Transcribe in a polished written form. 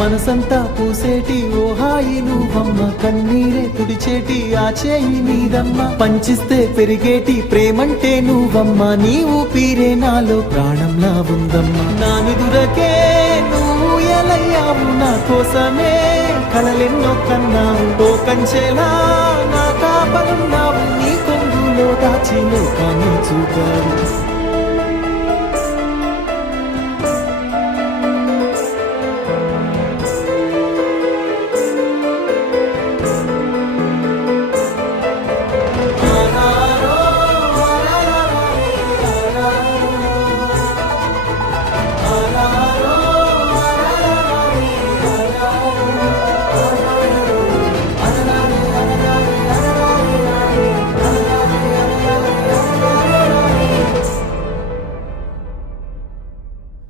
మనసంతా పూసేటి ఓ హాయి నువ్వమ్మ, కన్నీరే తుడిచేటి ఆ చేయి నీదమ్మ, పంచిస్తే పెరిగేటి ప్రేమంటే నువ్వమ్మ, నీ ఊపిరే నాలో ప్రాణంలా ఉందమ్మ. నా నిదురకే నువ్వు ఎలయ్యావు, నా కోసమే కలలెన్నో కన్నావు, ఓ కంచెలా నా కాపలున్నావు, నీ కొంగులో దాచి లోకాన్ని చూపావు.